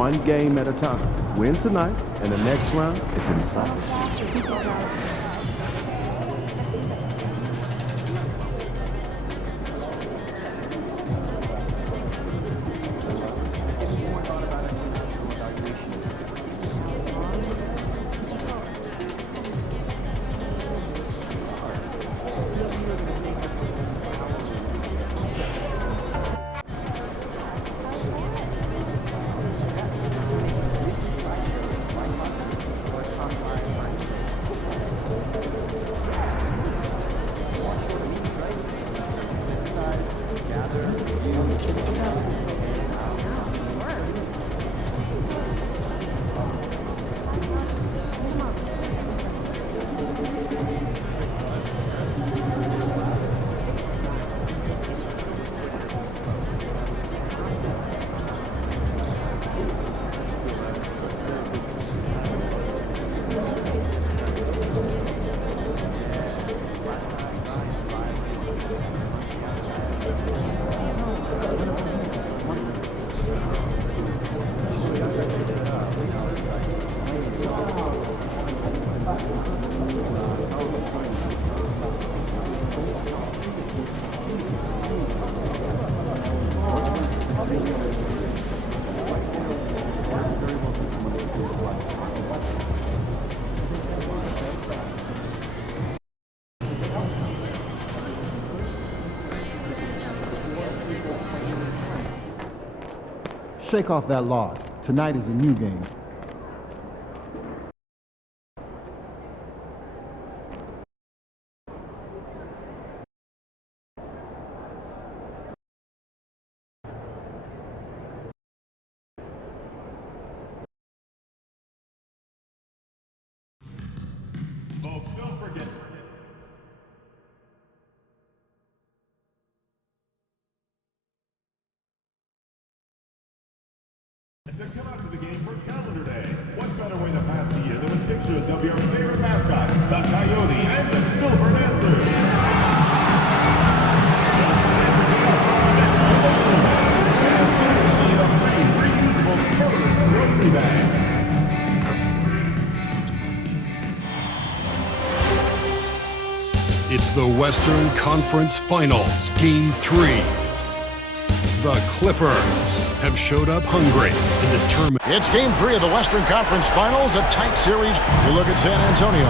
one game at a time. Win tonight, and the next round is in sight. Shake off that loss. Tonight is a new game. Folks, don't forget. To come out to the game for Calendar Day. What better way to pass the year than with pictures of your favorite mascot, the Coyote and the Silver Dancers. Reusable Smucker's grocery bag. It's the Western Conference Finals, Game 3. The Clippers have showed up hungry and determined. It's Game 3 of the Western Conference Finals, a tight series. You look at San Antonio.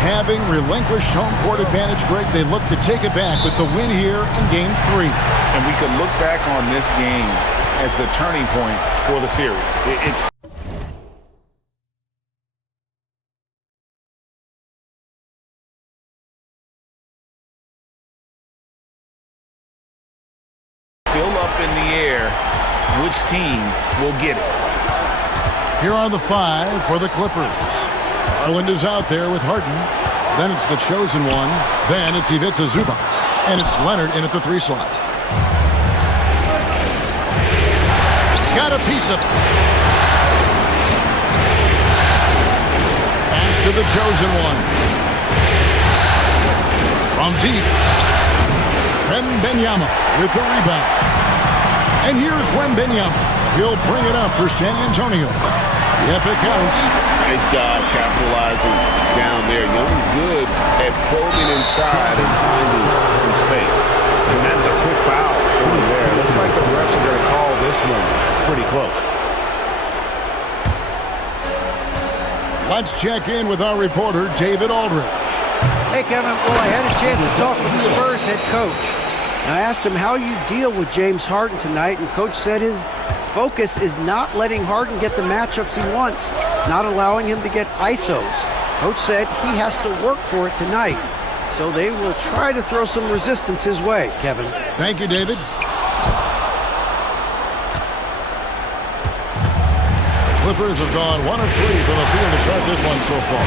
Having relinquished home court advantage, Greg, they look to take it back with the win here in Game 3. And we could look back on this game as the turning point for the series. It's still up in the air. Which team will get it? Here are the 5 for the Clippers. Garland is out there with Harden. Then it's the chosen one. Then it's Ivica Zubac. And it's Leonard in at the 3 slot. Got a piece of it. Pass to the chosen one. From deep. Wembanyama with the rebound. And here's Wembanyama. He'll bring it up for San Antonio. Yep, it counts. Nice job capitalizing down there. Young good at probing inside and finding some space. And that's a quick foul over there. Looks like the refs are going to call this one pretty close. Let's check in with our reporter, David Aldridge. Hey, Kevin. Well, I had a chance to talk with the Spurs head coach. And I asked him how you deal with James Harden tonight, and Coach said his focus is not letting Harden get the matchups he wants, not allowing him to get ISOs. Coach said he has to work for it tonight, so they will try to throw some resistance his way, Kevin. Thank you, David. Clippers have gone 1 of 3 from the field to start this one so far.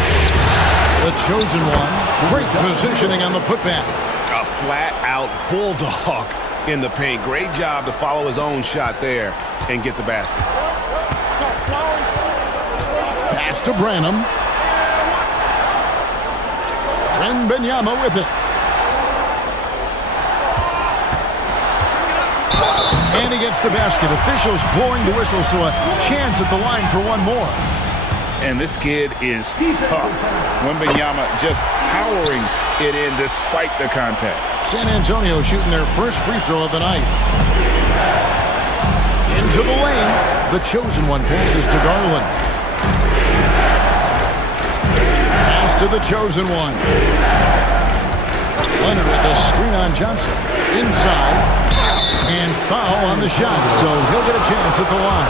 The chosen one, great positioning on the putback. A flat-out bulldog in the paint. Great job to follow his own shot there and get the basket. Pass to Branham. Wembanyama with it. And he gets the basket. Officials blowing the whistle, so a chance at the line for one more. And this kid is tough. Wembanyama just powering it in despite the contact. San Antonio shooting their first free throw of the night. Into the lane. The chosen one passes to Garland. Pass to the chosen one. Leonard with a screen on Johnson. Inside. And foul on the shot, so he'll get a chance at the line.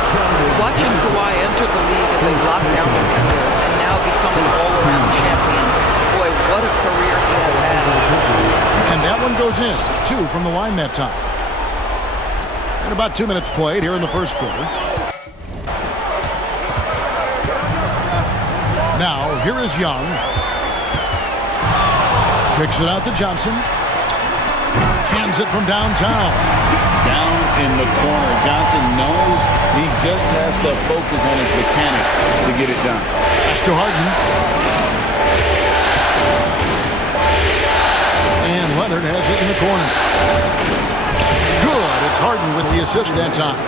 Watching Kawhi enter the league as a lockdown defender and now become an all-around champion. Boy, what a career he has had. And that one goes in. 2 from the line that time. And about 2 minutes played here in the first quarter. Now, here is Young. Kicks it out to Johnson. Hands it from downtown. Down in the corner. Johnson knows he just has to focus on his mechanics to get it done. Pass to Harden. And Leonard has it in the corner. Good. It's Harden with the assist that time.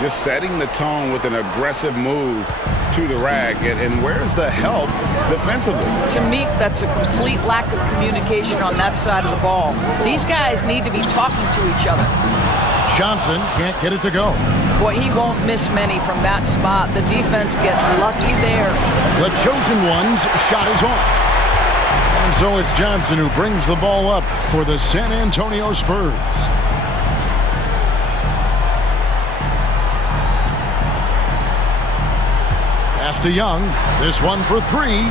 Just setting the tone with an aggressive move to the rack. And where's the help defensively? To me, that's a complete lack of communication on that side of the ball. These guys need to be talking to each other. Johnson can't get it to go. Boy, he won't miss many from that spot. The defense gets lucky there. The chosen one's shot is off. And so it's Johnson who brings the ball up for the San Antonio Spurs. Pass to Young. This one for 3.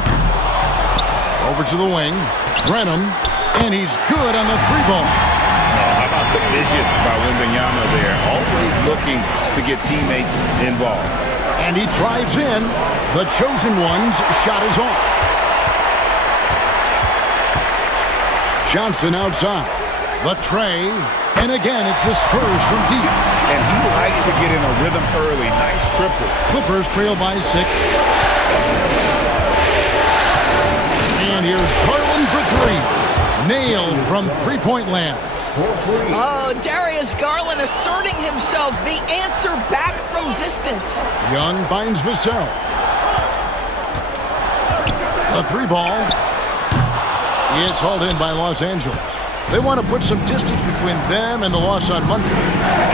Over to the wing. Brenham. And he's good on the 3-ball. How about the vision by Wembanyama there? Always looking to get teammates involved. And he drives in. The chosen one's shot is off. Johnson outside. The tray. And again, it's the Spurs from deep. And he likes to get in a rhythm early. Nice triple. Clippers trail by 6. And here's Garland for 3. Nailed from three-point land. Oh, Darius Garland asserting himself, the answer back from distance. Young finds Vassell. The 3-ball. It's hauled in by Los Angeles. They want to put some distance between them and the loss on Monday.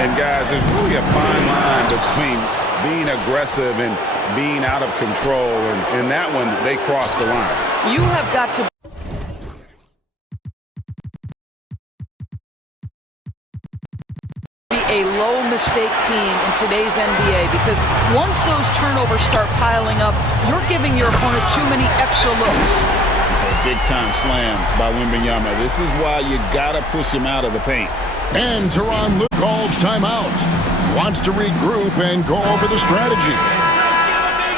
And guys, there's really a fine line between being aggressive and being out of control. And that one, they crossed the line. You have got to be a low mistake team in today's NBA, because once those turnovers start piling up, you're giving your opponent too many extra looks. Big-time slam by Wembanyama. This is why you got to push him out of the paint. And Tyronn Lue calls timeout. Wants to regroup and go over the strategy.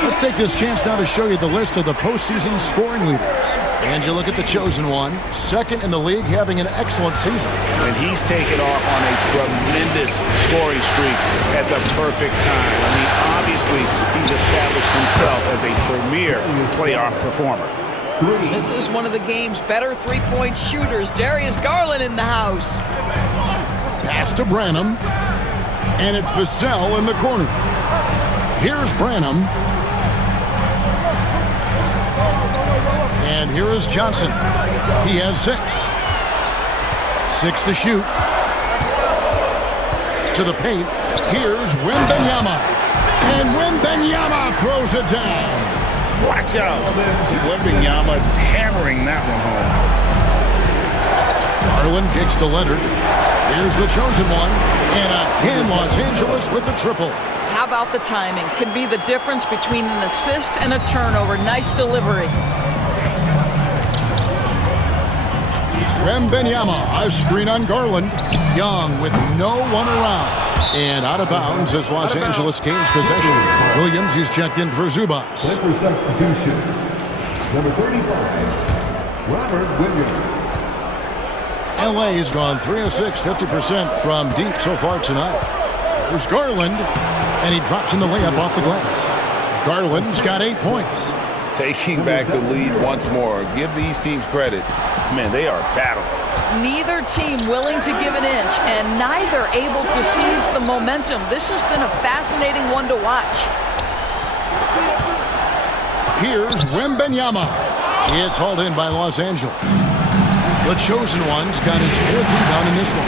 Let's take this chance now to show you the list of the postseason scoring leaders. And you look at the chosen one, second in the league, having an excellent season. And he's taken off on a tremendous scoring streak at the perfect time. I mean, obviously, he's established himself as a premier playoff performer. This is one of the game's better three-point shooters. Darius Garland in the house. Pass to Branham. And it's Vassell in the corner. Here's Branham. And here is Johnson. He has 6. 6 to shoot. To the paint. Here's Wembanyama. And Wembanyama throws it down. Watch out. Wembanyama hammering that one home. Garland kicks to Leonard. Here's the chosen one. And again, Los Angeles with the triple. How about the timing? Could be the difference between an assist and a turnover. Nice delivery. Wembanyama, a screen on Garland. Young with no one around. And out of bounds as Los Angeles gains possession. Williams is checked in for Zubac. For substitution, number 35, Robert Williams. LA has gone 3 of 6, 50% from deep so far tonight. There's Garland, and he drops in the layup off the glass. Garland's got 8 points. Taking back the lead once more. Give these teams credit. Man, they are battling. Neither team willing to give an inch, and neither able to seize the momentum. This has been a fascinating one to watch. Here's Wembanyama. It's hauled in by Los Angeles. The chosen one's got his 4th rebound in this one.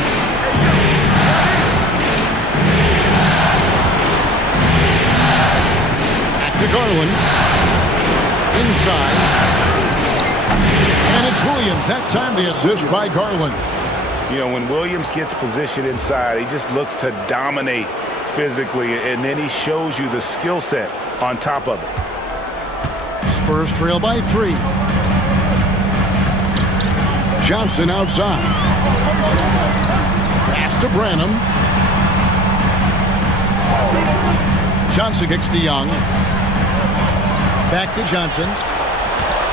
Back to Garland. Inside. And it's Williams. That time the assist by Garland. You know, when Williams gets positioned inside, he just looks to dominate physically, and then he shows you the skill set on top of it. Spurs trail by 3. Johnson outside. Pass to Branham. Johnson kicks to Young. Back to Johnson.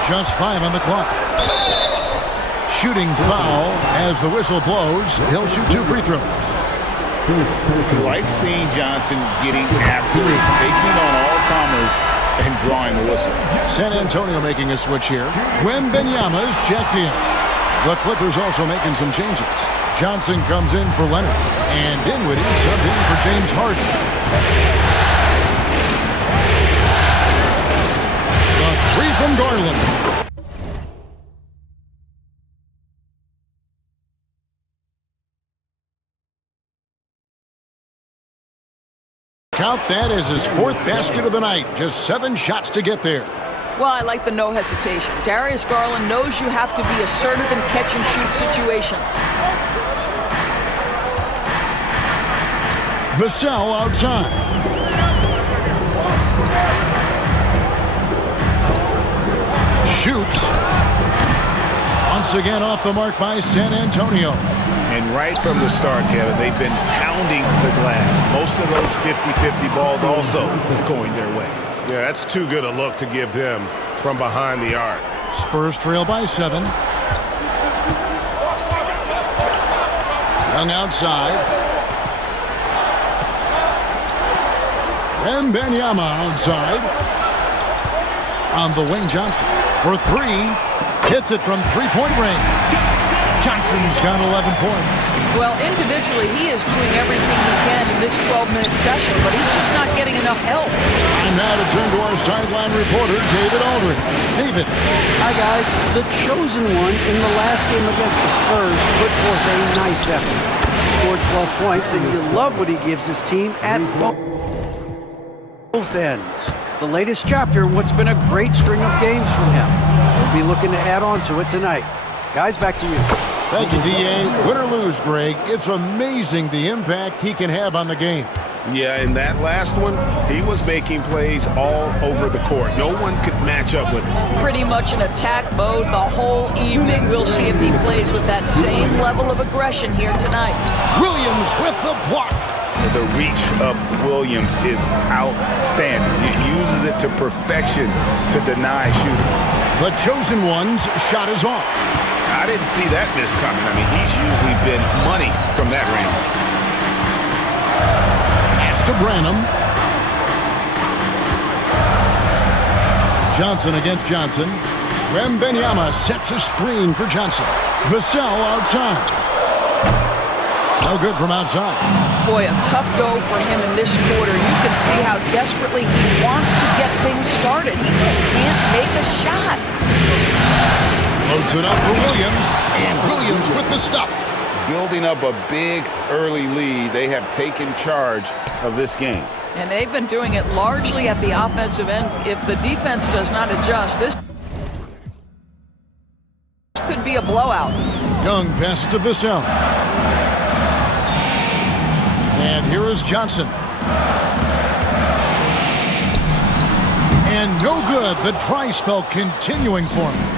Just 5 on the clock. Shooting foul as the whistle blows. He'll shoot 2 free throws. You like seeing Johnson getting after it, taking on all comers and drawing the whistle. San Antonio making a switch here. Wembanyama's checked in. The Clippers also making some changes. Johnson comes in for Leonard. And Dinwiddie subbed in for James Harden. The 3 from Garland. Count that as his 4th basket of the night. Just 7 shots to get there. Well, I like the no hesitation. Darius Garland knows you have to be assertive in catch-and-shoot situations. Vassell outside. Shoots. Once again off the mark by San Antonio. And right from the start, Kevin, they've been pounding the glass. Most of those 50-50 balls also going their way. Yeah, that's too good a look to give him from behind the arc. Spurs trail by 7. Young outside. Wembanyama outside. On the wing, Johnson. For 3. Hits it from 3-point range. Johnson's got 11 points. Well, individually, he is doing everything he can in this 12-minute session, but he's just not getting enough help. And now to turn to our sideline reporter, David Aldridge. David. Hi, guys. The chosen one in the last game against the Spurs put forth a nice effort. Scored 12 points, and you love what he gives his team at both ends. The latest chapter in what's been a great string of games from him. We'll be looking to add on to it tonight. Guys, back to you. Thank you, D.A. Win or lose, Greg, it's amazing the impact he can have on the game. Yeah, in that last one, he was making plays all over the court. No one could match up with him. Pretty much in attack mode the whole evening. We'll see if he plays with that same level of aggression here tonight. Williams with the block. The reach of Williams is outstanding. He uses it to perfection to deny shooting. The chosen one's shot is off. I didn't see that miss coming. I mean, he's usually been money from that range. Pass to Branham. Johnson against Johnson. Wembanyama sets a screen for Johnson. Vassell outside. No good from outside. Boy, a tough go for him in this quarter. You can see how desperately he wants to get things started. He just can't make a shot. Loads it up for Williams, and Williams with the stuff. Building up a big early lead, they have taken charge of this game. And they've been doing it largely at the offensive end. If the defense does not adjust, this could be a blowout. Young pass to Vassell. And here is Johnson. And no good. The try spell continuing for him.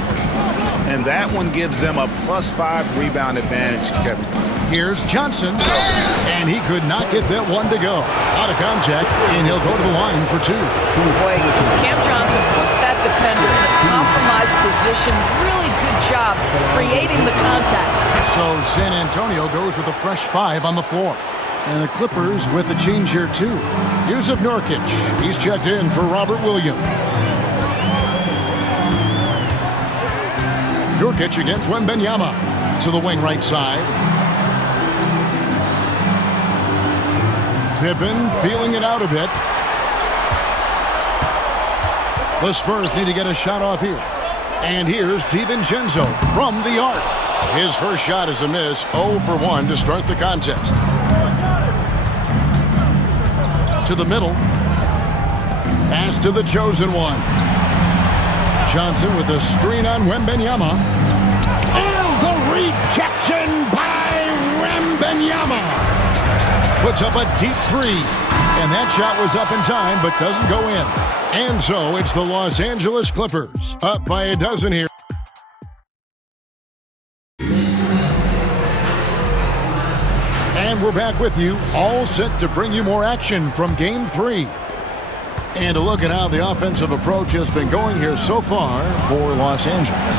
And that one gives them a +5 rebound advantage, Kevin. Here's Johnson. And he could not get that one to go. Out of contact, and he'll go to the line for 2. Boy, Cam Johnson puts that defender in a compromised position. Really good job creating the contact. So San Antonio goes with a fresh 5 on the floor. And the Clippers with a change here, too. Yusuf Nurkic. He's checked in for Robert Williams. Nurkic against Wembanyama. to the wing right side. Pippen feeling it out a bit. The Spurs need to get a shot off here. And here's DiVincenzo from the arc. His first shot is a miss, 0 for 1 to start the contest. To the middle. Pass to the chosen one. Johnson with a screen on Wembanyama. And the rejection by Wembanyama. Puts up a deep three. And that shot was up in time, but doesn't go in. And so it's the Los Angeles Clippers, up by a dozen here. And we're back with you, all set to bring you more action from Game 3. And a look at how the offensive approach has been going here so far for Los Angeles.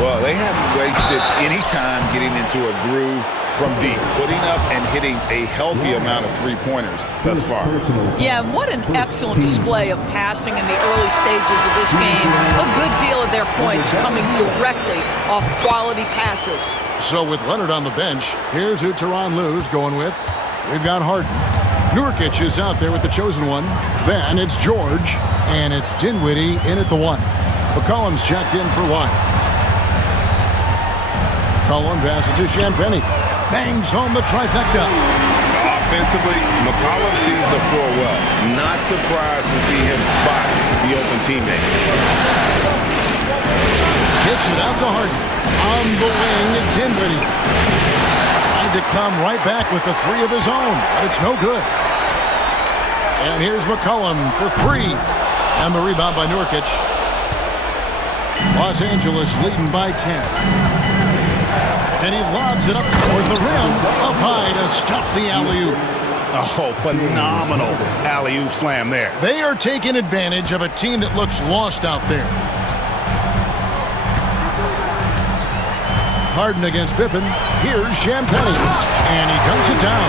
Well, they haven't wasted any time getting into a groove from deep, putting up and hitting a healthy amount of three-pointers thus far. Yeah, and what an excellent display of passing in the early stages of this game. A good deal of their points coming directly off quality passes. So with Leonard on the bench, here's who Tyronn Lue's going with. We've got Harden. Nurkic is out there with the chosen one. Then it's George, and it's Dinwiddie in at the 1. McCollum's checked in for Wyatt. McCollum passes to Champagnie. Bangs home the trifecta. Offensively, McCollum sees the floor well. Not surprised to see him spot the open teammate. Kicks it out to Harden. On the wing, Dinwiddie. Tried to come right back with the 3 of his own, but it's no good. And here's McCollum for 3. And the rebound by Nurkic. Los Angeles leading by 10. And he lobs it up toward the rim, up high to stuff the alley-oop. Oh, phenomenal alley-oop slam there. They are taking advantage of a team that looks lost out there. Harden against Pippen. Here's Champagnie. And he dunks it down.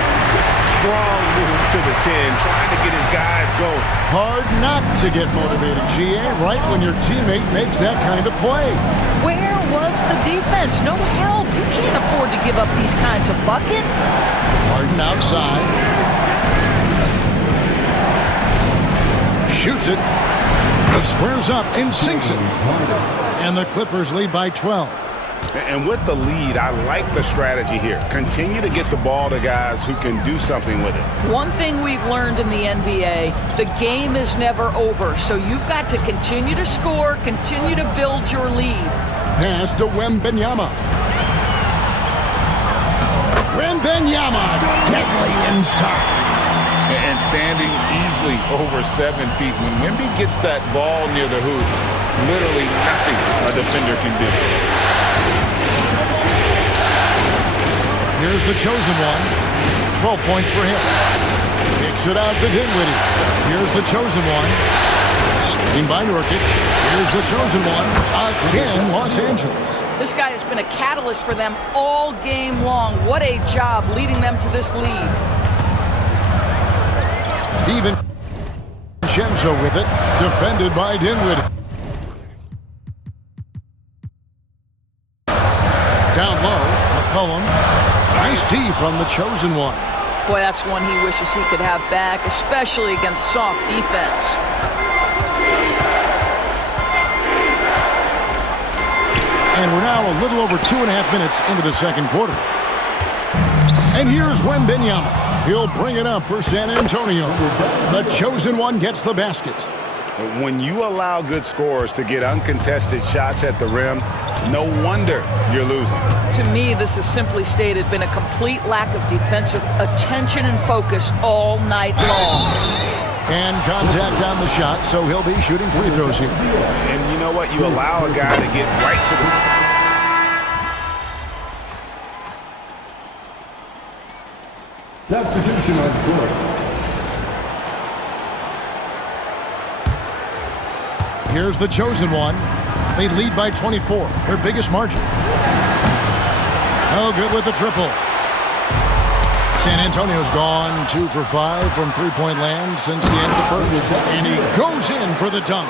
Strong move to the 10, trying to get his guys going. Hard not to get motivated, GA, right when your teammate makes that kind of play. Where was the defense? No help. You can't afford to give up these kinds of buckets. Harden outside. Shoots it. He squares up and sinks it. And the Clippers lead by 12. And with the lead, I like the strategy here. Continue to get the ball to guys who can do something with it. One thing we've learned in the NBA, the game is never over. So you've got to continue to score, continue to build your lead. Pass to Wembanyama. Wembanyama, deadly inside. And standing easily over 7 feet. When Wemby gets that ball near the hoop, literally nothing a defender can do. Here's the chosen one. 12 points for him. Kicks it out to Dinwiddie. Here's the chosen one. Screen by Nurkic. Here's the chosen one. Again, Los Angeles. This guy has been a catalyst for them all game long. What a job leading them to this lead. DiVincenzo with it. Defended by Dinwiddie. Down low, McCollum. Nice D from the chosen one. Boy, that's one he wishes he could have back, especially against soft defense. And we're now a little over 2.5 minutes into the second quarter. And here's Wembanyama. He'll bring it up for San Antonio. The chosen one gets the basket. When you allow good scorers to get uncontested shots at the rim, no wonder you're losing. To me, this has simply stated been a complete lack of defensive attention and focus all night long. And contact on the shot, so he'll be shooting free throws here. And you know what? You allow a guy to get right to the... Substitution on court. Here's the chosen one. They lead by 24, their biggest margin. No good with the triple. San Antonio's gone 2 for 5 from three-point land since the end of the first. And he goes in for the dunk.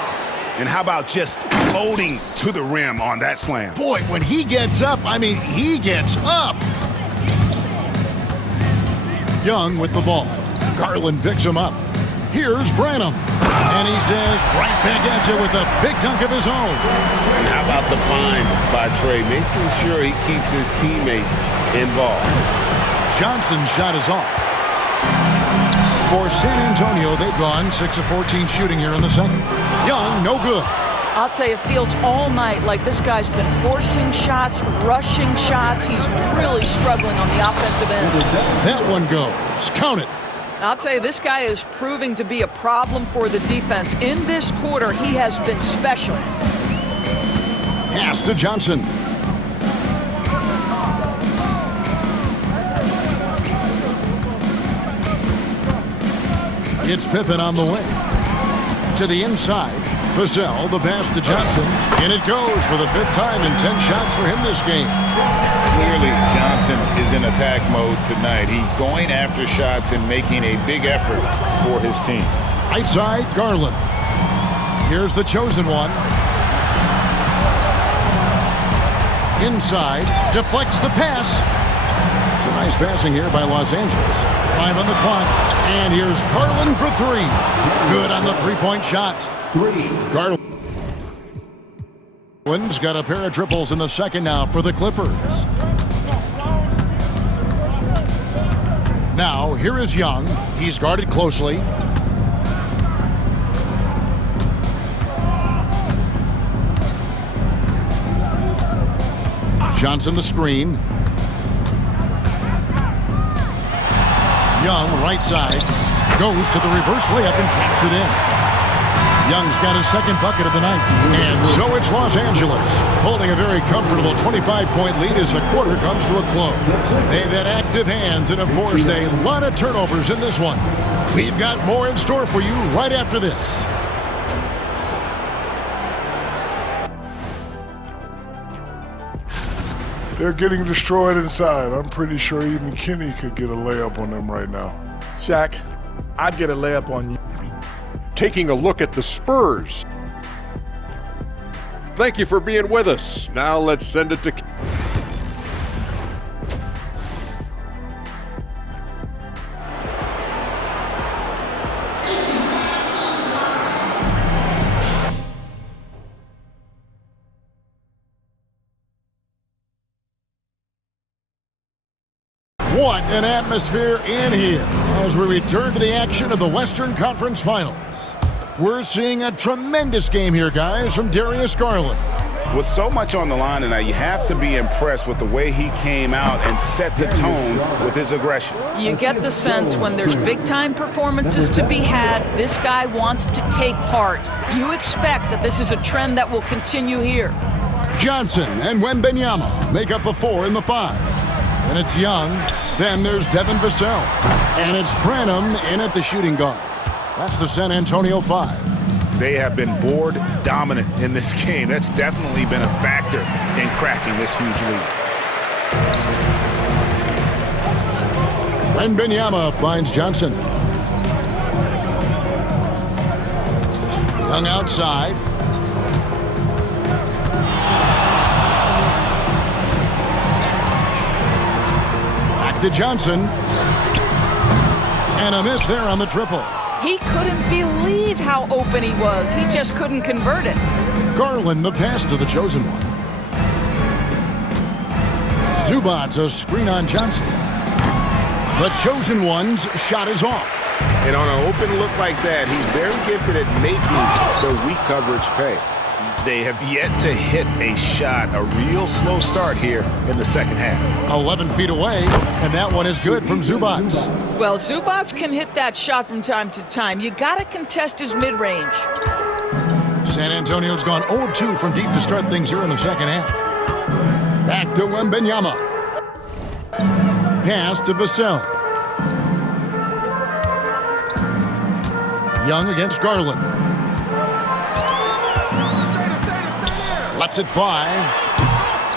And how about just floating to the rim on that slam. Boy, when he gets up, I mean, he gets up. Young with the ball. Garland picks him up. Here's Branham. And he says, right back at you with a big dunk of his own. And how about the find by Trey, making sure he keeps his teammates involved. Johnson's shot is off. For San Antonio, they've gone 6 of 14 shooting here in the second. Young, no good. I'll tell you, it feels all night like this guy's been forcing shots, rushing shots. He's really struggling on the offensive end. That one goes. Count it. I'll tell you, this guy is proving to be a problem for the defense. In this quarter, he has been special. Pass to Johnson. It's Pippen on the way. To the inside. Vassell, the pass to Johnson. And it goes for the 5th time in 10 shots for him this game. Clearly, Johnson is in attack mode tonight. He's going after shots and making a big effort for his team. Right side, Garland. Here's the chosen one. Inside, deflects the pass. Some nice passing here by Los Angeles. 5 on the clock. And here's Garland for 3. Good on the three-point shot. Garland's got a pair of triples in the second now for the Clippers. Now, here is Young. He's guarded closely. Johnson the screen. Young, right side, goes to the reverse layup and taps it in. Young's got his second bucket of the night. And so it's Los Angeles, holding a very comfortable 25-point lead as the quarter comes to a close. They've had active hands and have forced a lot of turnovers in this one. We've got more in store for you right after this. They're getting destroyed inside. I'm pretty sure even Kenny could get a layup on them right now. Shaq, I'd get a layup on you. Taking a look at the Spurs. Thank you for being with us. Now let's send it to... What an atmosphere in here as we return to the action of the Western Conference Finals. We're seeing a tremendous game here, guys, from Darius Garland. With so much on the line tonight, you have to be impressed with the way he came out and set the tone with his aggression. You get the sense when there's big-time performances to be had, this guy wants to take part. You expect that this is a trend that will continue here. Johnson and Wembanyama make up the 4 and the 5. And it's Young. Then there's Devin Vassell. And it's Branham in at the shooting guard. That's the San Antonio 5. They have been board dominant in this game. That's definitely been a factor in crafting this huge lead. Wembanyama finds Johnson. Young outside. To Johnson. And a miss there on the triple. He couldn't believe how open he was. He just couldn't convert it. Garland the pass to the chosen one. Zubac's a screen on Johnson. The chosen one's shot is off. And on an open look like that, he's very gifted at making the weak coverage pay. They have yet to hit a shot, a real slow start here in the second half. 11 feet away, and that one is good from Zubac. Well, Zubac can hit that shot from time to time. You got to contest his mid-range. San Antonio's gone 0 of 2 from deep to start things here in the second half. Back to Wembanyama. Pass to Vassell. Young against Garland. Lets it fly.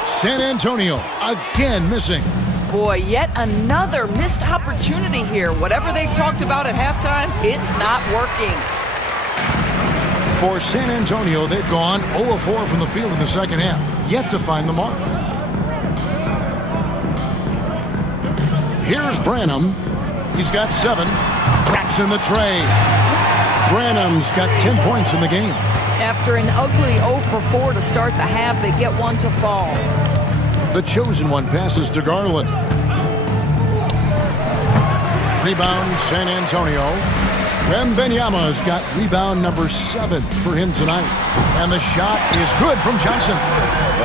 San Antonio again missing. Boy, yet another missed opportunity here. Whatever they talked about at halftime, it's not working. For San Antonio, they've gone 0-4 from the field in the second half, yet to find the mark. Here's Branham. He's got 7. Drops in the tray. Branham's got 10 points in the game. After an ugly 0 for 4 to start the half, they get one to fall. The chosen one passes to Garland. Rebound, San Antonio. Wembanyama's got rebound number 7 for him tonight. And the shot is good from Johnson.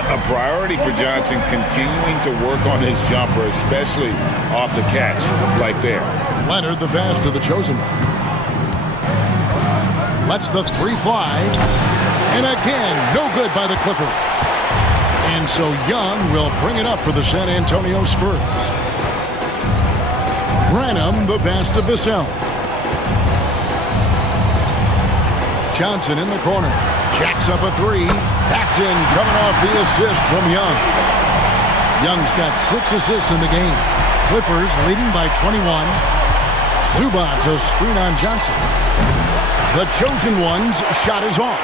A priority for Johnson, continuing to work on his jumper, especially off the catch, like there. Leonard, the best of the chosen one. Lets the 3 fly. And again, no good by the Clippers. And so Young will bring it up for the San Antonio Spurs. Branham, the pass to Vassell. Johnson in the corner. Jacks up a 3. Backs in, coming off the assist from Young. Young's got 6 assists in the game. Clippers leading by 21. Zubac, a screen on Johnson. The chosen one's shot is off.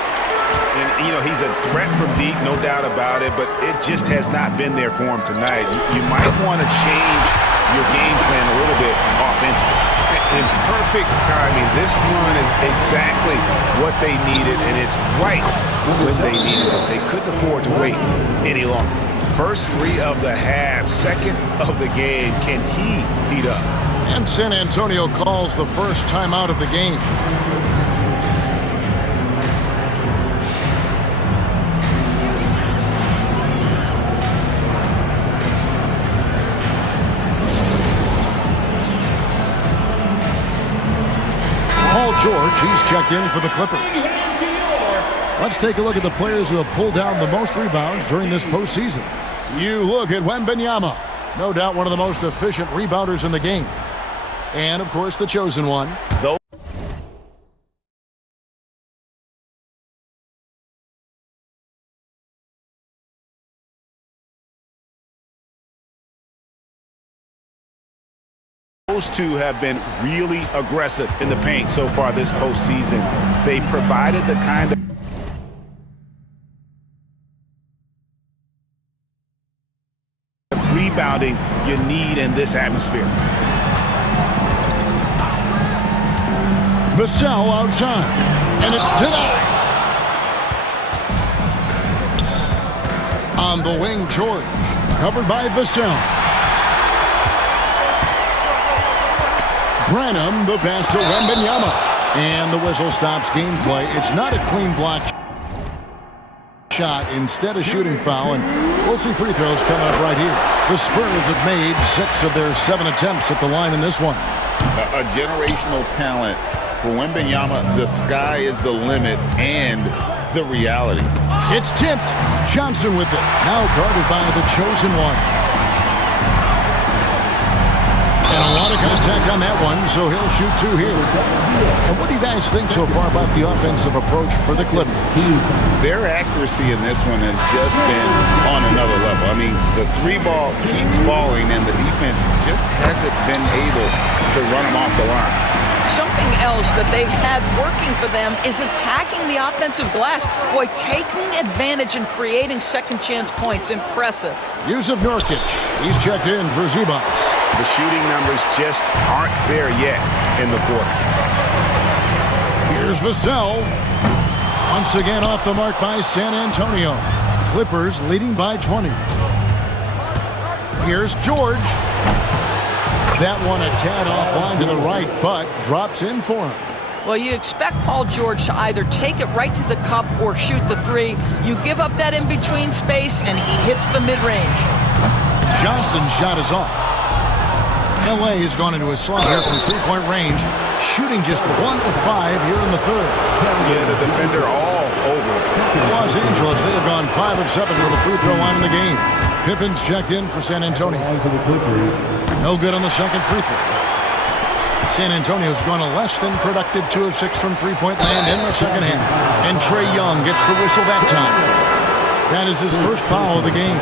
And, you know, he's a threat from deep, no doubt about it, but it just has not been there for him tonight. You might want to change your game plan a little bit offensively. In perfect timing, this run is exactly what they needed, and it's right when they needed it. They couldn't afford to wait any longer. First 3 of the half, second of the game. Can he heat up? And San Antonio calls the first timeout of the game. Paul George, he's checked in for the Clippers. Let's take a look at the players who have pulled down the most rebounds during this postseason. You look at Wembanyama, no doubt one of the most efficient rebounders in the game. And, of course, the chosen one. Those two have been really aggressive in the paint so far this postseason. They've provided the kind of rebounding you need in this atmosphere. Vassell outside, and it's denied. On the wing, George, covered by Vassell. Branham, the pass to Wembanyama. And the whistle stops gameplay. It's not a clean block shot, instead a shooting foul, and we'll see free throws coming up right here. The Spurs have made 6 of their 7 attempts at the line in this one. A generational talent. For Wembanyama, the sky is the limit and the reality. It's tipped. Johnson with it. Now guarded by the chosen one. And a lot of contact on that one, so he'll shoot 2 here. And what do you guys think so far about the offensive approach for the Clippers? Their accuracy in this one has just been on another level. I mean, the 3 ball keeps falling, and the defense just hasn't been able to run them off the line. Something else that they've had working for them is attacking the offensive glass. Boy, taking advantage and creating second chance points. Impressive. Yusuf Nurkic. He's checked in for Zubac. The shooting numbers just aren't there yet in the quarter. Here's Vassell. Once again off the mark by San Antonio. Clippers leading by 20. Here's George. That one a tad offline to the right, but drops in for him. Well, you expect Paul George to either take it right to the cup or shoot the 3. You give up that in-between space, and he hits the mid-range. Johnson's shot is off. L.A. has gone into a slump here from 3-point range, shooting just 1 of 5 here in the third. Yeah, the defender all over it. Los Angeles, they have gone 5 of 7 from the free throw line in the game. Pippen's checked in for San Antonio. No good on the second free throw. San Antonio's gone a less than productive 2 of 6 from 3-point land in the second half. And Trae Young gets the whistle that time. That is his first foul of the game.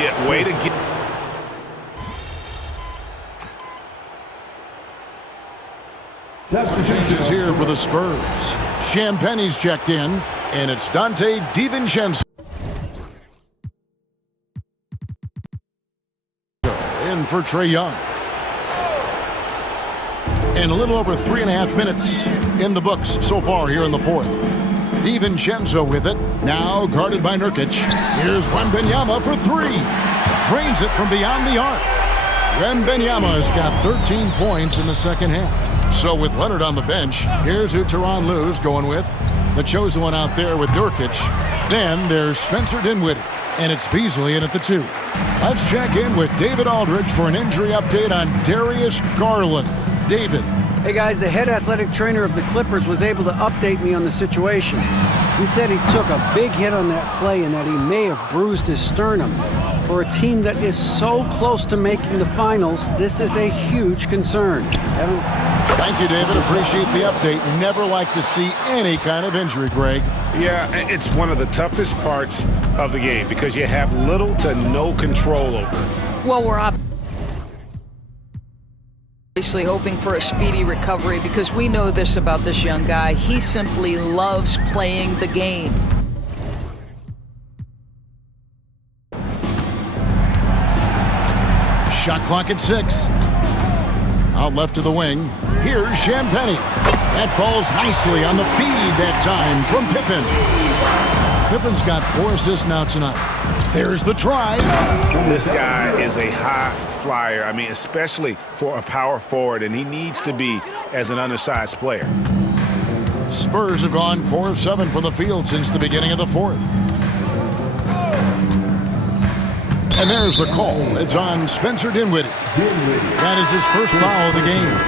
Yeah, way to get. Substitutions here for the Spurs. Champagne's checked in, and it's Dante DiVincenzo in for Trae Young. And a little over 3.5 minutes in the books so far here in the fourth. DiVincenzo with it, now guarded by Nurkic. Here's Wembanyama for three. Drains it from beyond the arc. Wembanyama has got 13 points in the second half. So with Leonard on the bench, here's who Tyronn Lue's going with. The chosen one out there with Nurkic. Then there's Spencer Dinwiddie, and it's Beasley in at the 2. Let's check in with David Aldridge for an injury update on Darius Garland. David. Hey guys, the head athletic trainer of the Clippers was able to update me on the situation. He said he took a big hit on that play and that he may have bruised his sternum. For a team that is so close to making the finals, this is a huge concern. Evan? Thank you, David. Appreciate the update. Never like to see any kind of injury, Greg. Yeah, it's one of the toughest parts of the game because you have little to no control over it. Well, we're obviously hoping for a speedy recovery because we know this about this young guy. He simply loves playing the game. Shot clock at 6. Out left to the wing. Here's Champagnie. That falls nicely on the feed that time from Pippen. Pippen's got 4 assists now tonight. There's the try. This guy is a high flyer. I mean, especially for a power forward, and he needs to be as an undersized player. Spurs have gone 4 of 7 from the field since the beginning of the fourth. And there's the call. It's on Spencer Dinwiddie. That is his first foul of the game.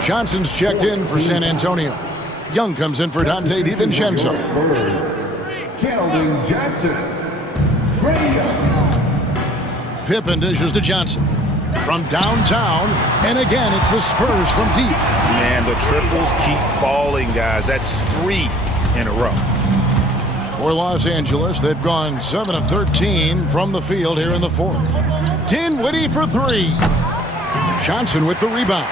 Johnson's checked in for San Antonio. Young comes in for Dante DiVincenzo. Keldon Johnson. Trae Young. Pippen dishes to Johnson. From downtown, and again, it's the Spurs from deep. Man, the triples keep falling, guys. That's 3 in a row. For Los Angeles, they've gone 7 of 13 from the field here in the fourth. Dinwiddie for 3. Johnson with the rebound.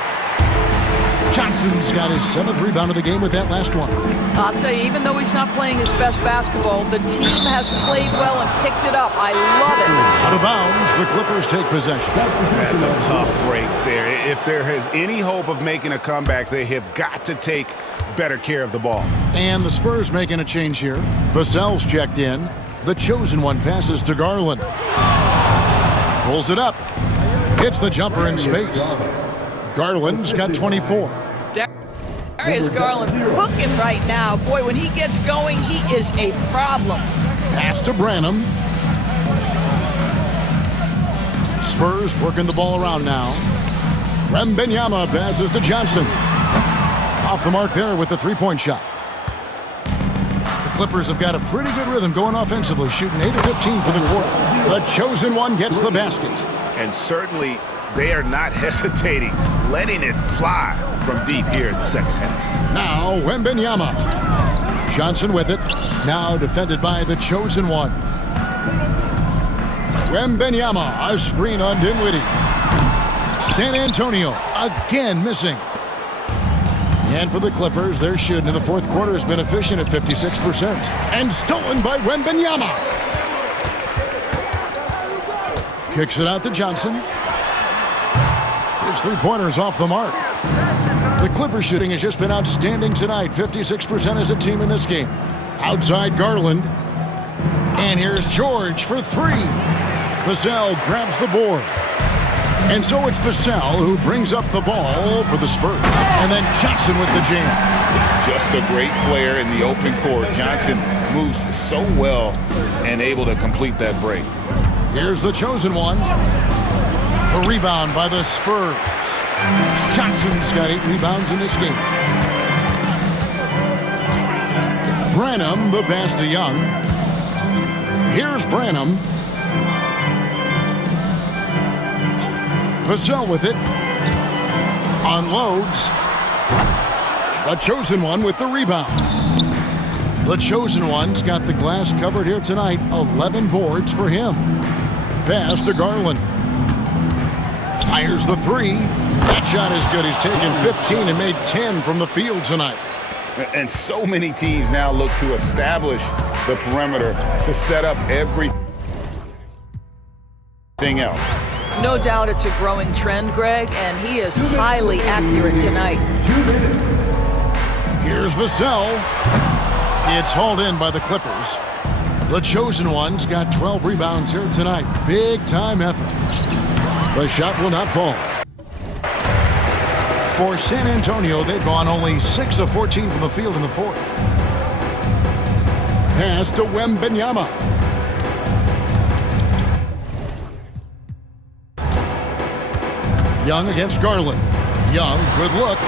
Johnson's got his 7th rebound of the game with that last one. I'll tell you, even though he's not playing his best basketball, the team has played well and picked it up. I love it. Out of bounds, the Clippers take possession. That's a tough break there. If there is any hope of making a comeback, they have got to take better care of the ball. And the Spurs making a change here. Vassell's checked in. The chosen one passes to Garland. Pulls it up. Hits the jumper in space. Garland's got 24. Darius Garland cooking right now. Boy, when he gets going, he is a problem. Pass to Branham. Spurs working the ball around now. Wembanyama passes to Johnson. Off the mark there with the three-point shot. The Clippers have got a pretty good rhythm going offensively, shooting 8 of 15 for the quarter. The chosen one gets the basket. And certainly they are not hesitating, letting it fly from deep here in the second half. Now Wembanyama. Johnson with it. Now defended by the chosen one. Wembanyama, a screen on Dinwiddie. San Antonio again missing. And for the Clippers, their shooting in the fourth quarter has been efficient at 56%. And stolen by Wembanyama. Kicks it out to Johnson. His three-pointer's off the mark. The Clippers shooting has just been outstanding tonight. 56% as a team in this game. Outside Garland. And here's George for 3. Vassell grabs the board. And so it's Vassell who brings up the ball for the Spurs. And then Johnson with the jam. Just a great player in the open court. Johnson moves so well and able to complete that break. Here's the chosen one. A rebound by the Spurs. Johnson's got 8 rebounds in this game. Branham, the pass to Young. Here's Branham. Vassell with it. Unloads. The chosen one with the rebound. The chosen one's got the glass covered here tonight. 11 boards for him. Pass to Garland. Fires the 3. That shot is good. He's taken 15 and made 10 from the field tonight. And so many teams now look to establish the perimeter to set up everything else. No doubt it's a growing trend, Greg, and he is highly accurate tonight. Here's Vassell. It's hauled in by the Clippers. The chosen ones got 12 rebounds here tonight. Big time effort. The shot will not fall. For San Antonio, they've gone only 6 of 14 from the field in the fourth. Pass to Wembanyama. Young against Garland. Young, good look.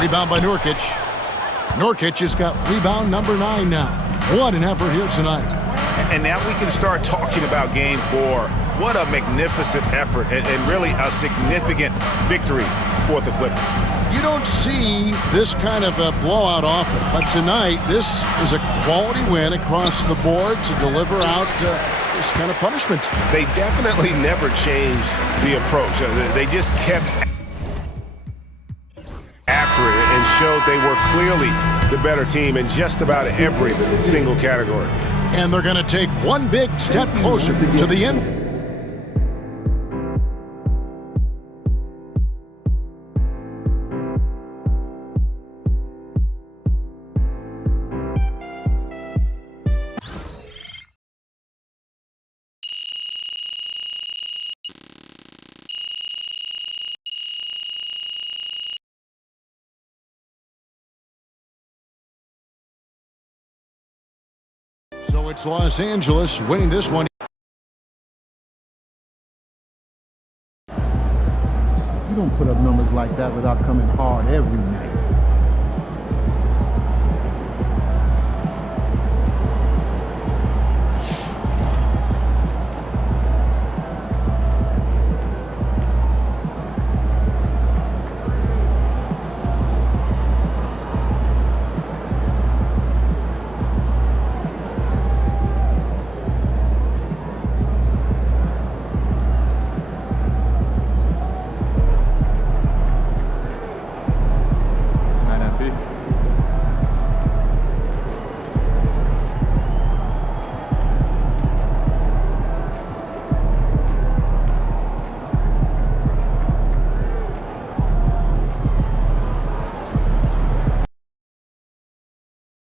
Rebound by Nurkic. Nurkic has got rebound number 9 now. What an effort here tonight. And now we can start talking about game 4. What a magnificent effort and really a significant victory for the Clippers. You don't see this kind of a blowout often, but tonight this is a quality win across the board to deliver out this kind of punishment. They definitely never changed the approach. They just kept after it and showed they were clearly the better team in just about every single category. And they're going to take one big step closer to the end. So it's Los Angeles winning this one. You don't put up numbers like that without coming hard every night.